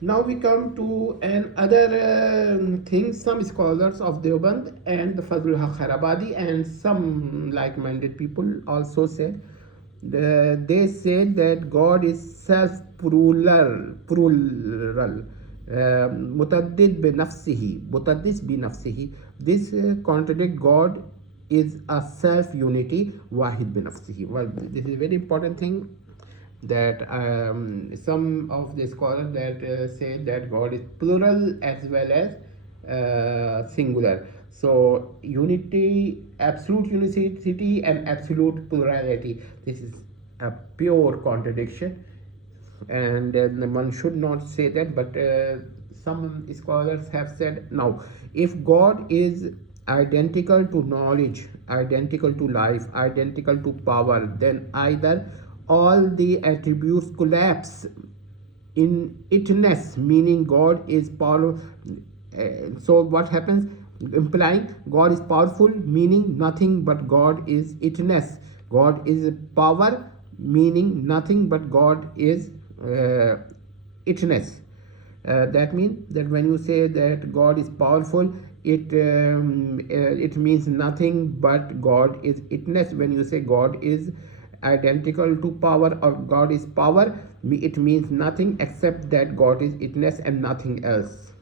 Now we come to another thing. Some scholars of Deoband and the Fazlul Haq Harabadi and some like-minded people also say they say that God is self-plural, mutaddid bi-nafsihi. This contradict God is a self-unity, wahid bi-nafsihi. Well, this is a very important thing that some of the scholars that say that God is plural as well as singular. So unity, absolute unicity and absolute plurality. This is a pure contradiction, and one should not say that. But some scholars have said, now if God is identical to knowledge, identical to life, identical to power, then either all the attributes collapse in itness, meaning God is power. So what happens? Implying God is powerful, meaning nothing but God is itness. God is power, meaning nothing but God is itness. That means that when you say that God is powerful, it means nothing but God is itness. When you say God is identical to power or God is power, it means nothing except that God is itness and nothing else.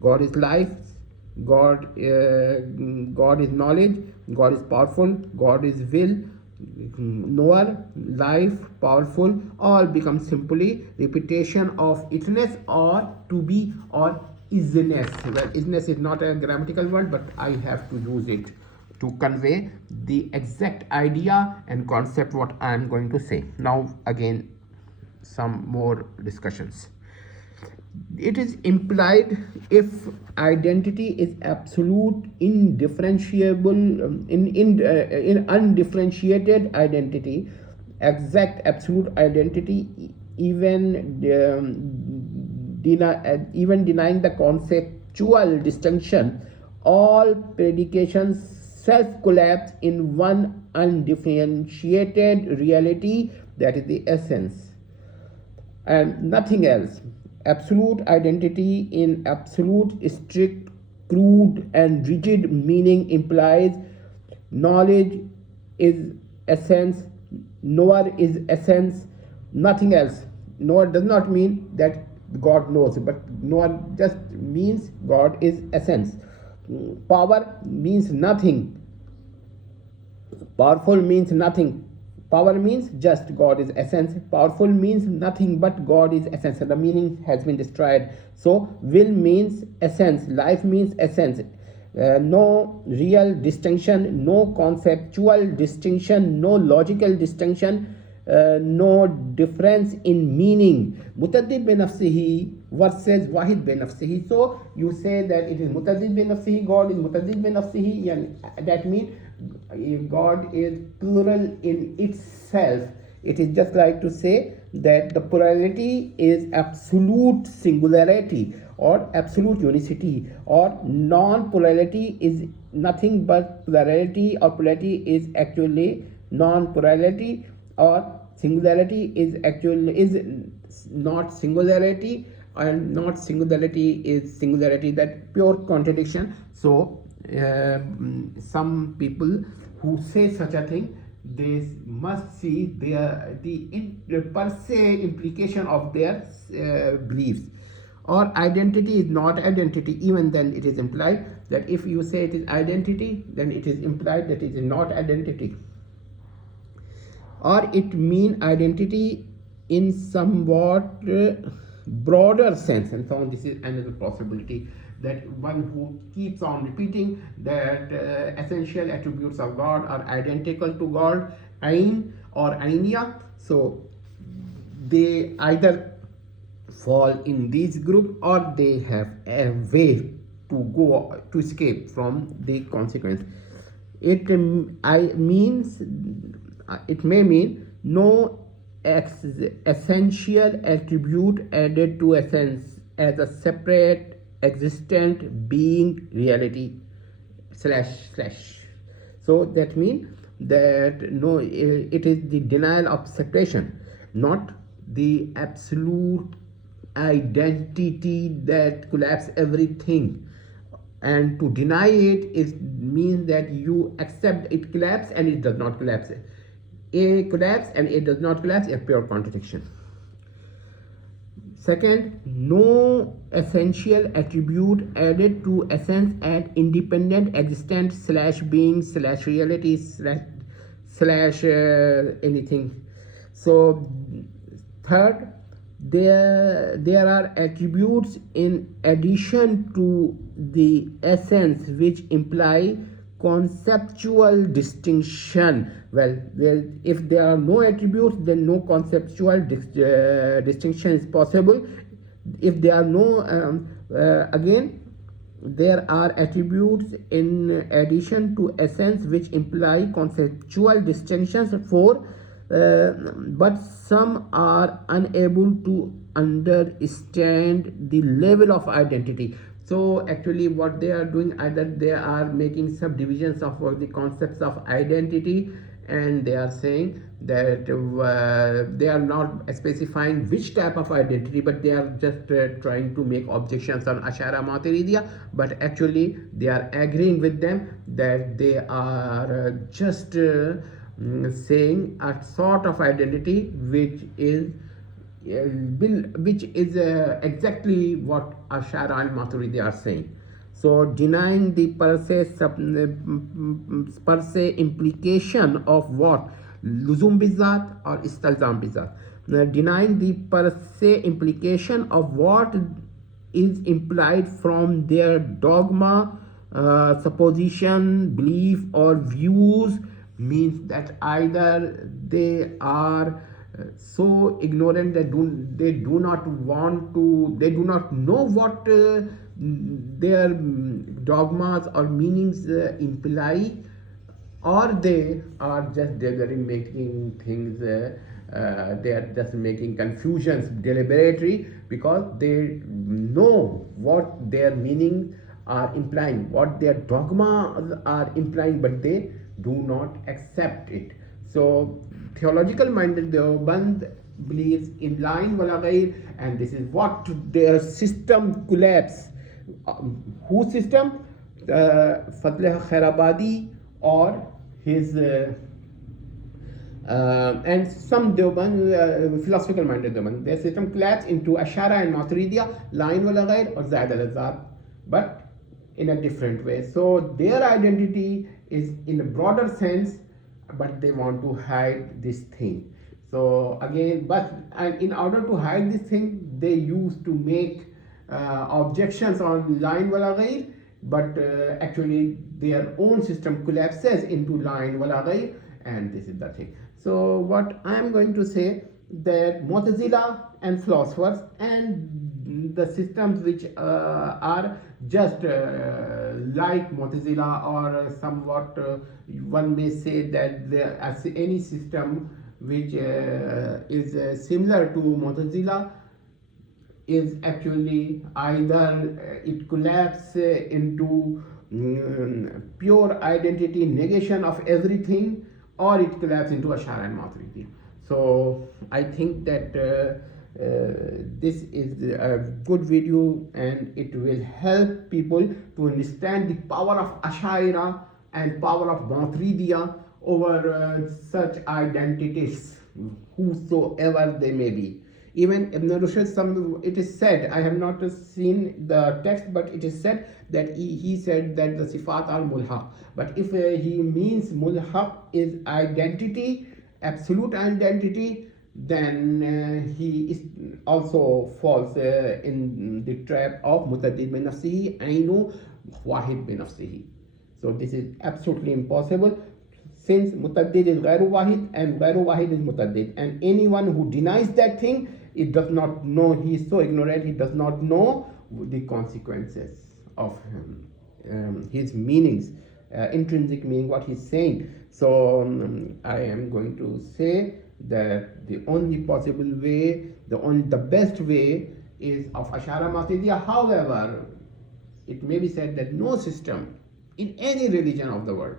God is life, God is knowledge, God is powerful, God is will, knower, life, powerful, all become simply repetition of itness or to be or isness. Well, isness is not a grammatical word, but I have to use it to convey the exact idea and concept what I am going to say. Now again, some more discussions. It is implied if identity is absolute, indifferentiable, in undifferentiated identity, exact absolute identity, even denying the conceptual distinction, all predications self collapse in one undifferentiated reality, that is the essence and nothing else. Absolute identity in absolute, strict, crude, and rigid meaning implies knowledge is essence, knower is essence, nothing else. Knower does not mean that God knows, but knower just means God is essence. Power means nothing, powerful means nothing. Power means just God is essence. Powerful means nothing but God is essence. The meaning has been destroyed. So will means essence. Life means essence. No real distinction, no conceptual distinction, no logical distinction, no difference in meaning. Mutaddid bi nafsihi versus wahid bi nafsihi. So you say that it is mutaddid bi nafsihi, God is mutaddid bi nafsihi, and that means God is plural in itself. It is just like to say that the plurality is absolute singularity or absolute unicity, or non-plurality is nothing but plurality, or plurality is actually non-plurality, or singularity is actually is not singularity, and not singularity is singularity. That pure contradiction. So some people who say such a thing, they must see the per se implication of their beliefs. Or identity is not identity, even then it is implied that if you say it is identity, then it is implied that it is not identity. Or it mean identity in somewhat broader sense, and so on. This is another possibility, that one who keeps on repeating that essential attributes of God are identical to God, ein or ainia, so they either fall in this group or they have a way to go to escape from the consequence. It it may mean no essential attribute added to essence as a separate existent being reality slash slash. So that means that no, it is the denial of separation, not the absolute identity that collapses everything, and to deny it is means that you accept it collapse and it does not collapse. A collapse and it does not collapse, a pure contradiction. Second, no essential attribute added to essence and independent existence slash being slash reality slash anything. So third, there are attributes in addition to the essence which imply conceptual distinction. Well, if there are no attributes, then no conceptual distinction is possible. If there are no again, there are attributes in addition to essence which imply conceptual distinctions. For but some are unable to understand the level of identity. So actually what they are doing, either they are making subdivisions of the concepts of identity, and they are saying that they are not specifying which type of identity, but they are just trying to make objections on Ashara Maturidiya. But actually they are agreeing with them that they are just saying a sort of identity which is exactly what Ashara and Maturidi are saying. So denying the per se implication of what? Luzum bizat or istalzam bizat. Denying the per se implication of what is implied from their dogma, supposition, belief or views, means that either they are so ignorant that they do not know what their dogmas or meanings imply, or they are just making things they are just making confusions deliberately, because they know what their meaning are implying, what their dogmas are implying, but they do not accept it. So theological minded Deoband believes in line wala ghair, and this is what their system collapse. Whose system? Fadleh Khairabadi or his and some Deoband philosophical minded Deoband, their system collapse into Ashara and Maturidiya, line wala ghair or Zaid al-Azhar, but in a different way. So their identity is in a broader sense, but they want to hide this thing. So again, and in order to hide this thing, they used to make objections on line wala ghair, but actually their own system collapses into line wala ghair, and this is the thing. So what I am going to say, that Mu'tazila and philosophers and the systems which are just like Mu'tazila, or somewhat one may say that as any system which is similar to Mu'tazila is actually either it collapses into pure identity, negation of everything, or it collapses into Ashara and Maturidi. So I think that this is a good video, and it will help people to understand the power of Ashaira and power of Maturidiya over such identities, whosoever they may be. Even Ibn Rushd, it is said, I have not seen the text, but it is said that he said that the sifat are mulhaq. But if he means mulhaq is identity, absolute identity, then he is also falls in the trap of mutaddid bi nafsihi, ainu wahid bi nafsihi. So this is absolutely impossible, since mutaddid is ghairu wahid and ghairu wahid is mutaddid, and anyone who denies that thing, it does not know, he is so ignorant, he does not know the consequences of his meanings, intrinsic meaning, what he's saying. So I am going to say that the only possible way, the best way is of Ashara Maturidiya. However, it may be said that no system in any religion of the world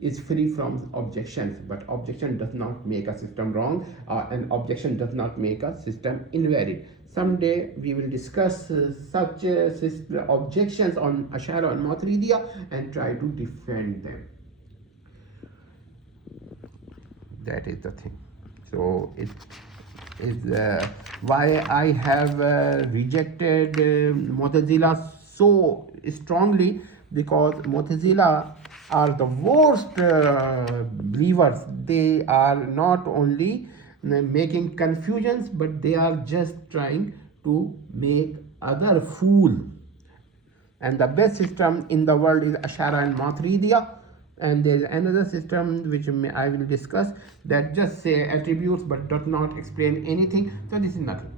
is free from objections, but objection does not make a system wrong, and objection does not make a system invalid. Someday we will discuss such objections on Ash'ari and Maturidiyya and try to defend them. That is the thing. So it is why I have rejected Mu'tazila so strongly, because Mu'tazila are the worst believers. They are not only making confusions, but they are just trying to make other fool. And the best system in the world is Ash'ari and Maturidiyya. And there is another system which I will discuss, that just say attributes but does not explain anything. So this is nothing.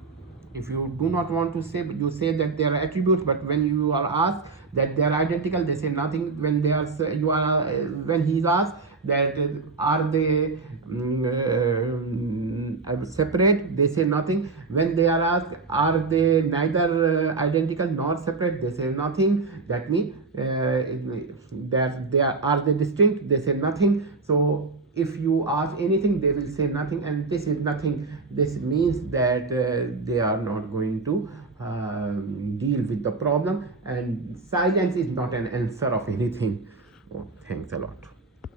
If you do not want to say, you say that they are attributes, but when you are asked that they are identical, they say nothing. When they are, when he is asked that are they separate, they say nothing. When they are asked are they neither identical nor separate, they say nothing. That means that are they distinct, they say nothing. So if you ask anything, they will say nothing, and this is nothing. This means that they are not going to deal with the problem, and silence is not an answer of anything. Oh, thanks a lot.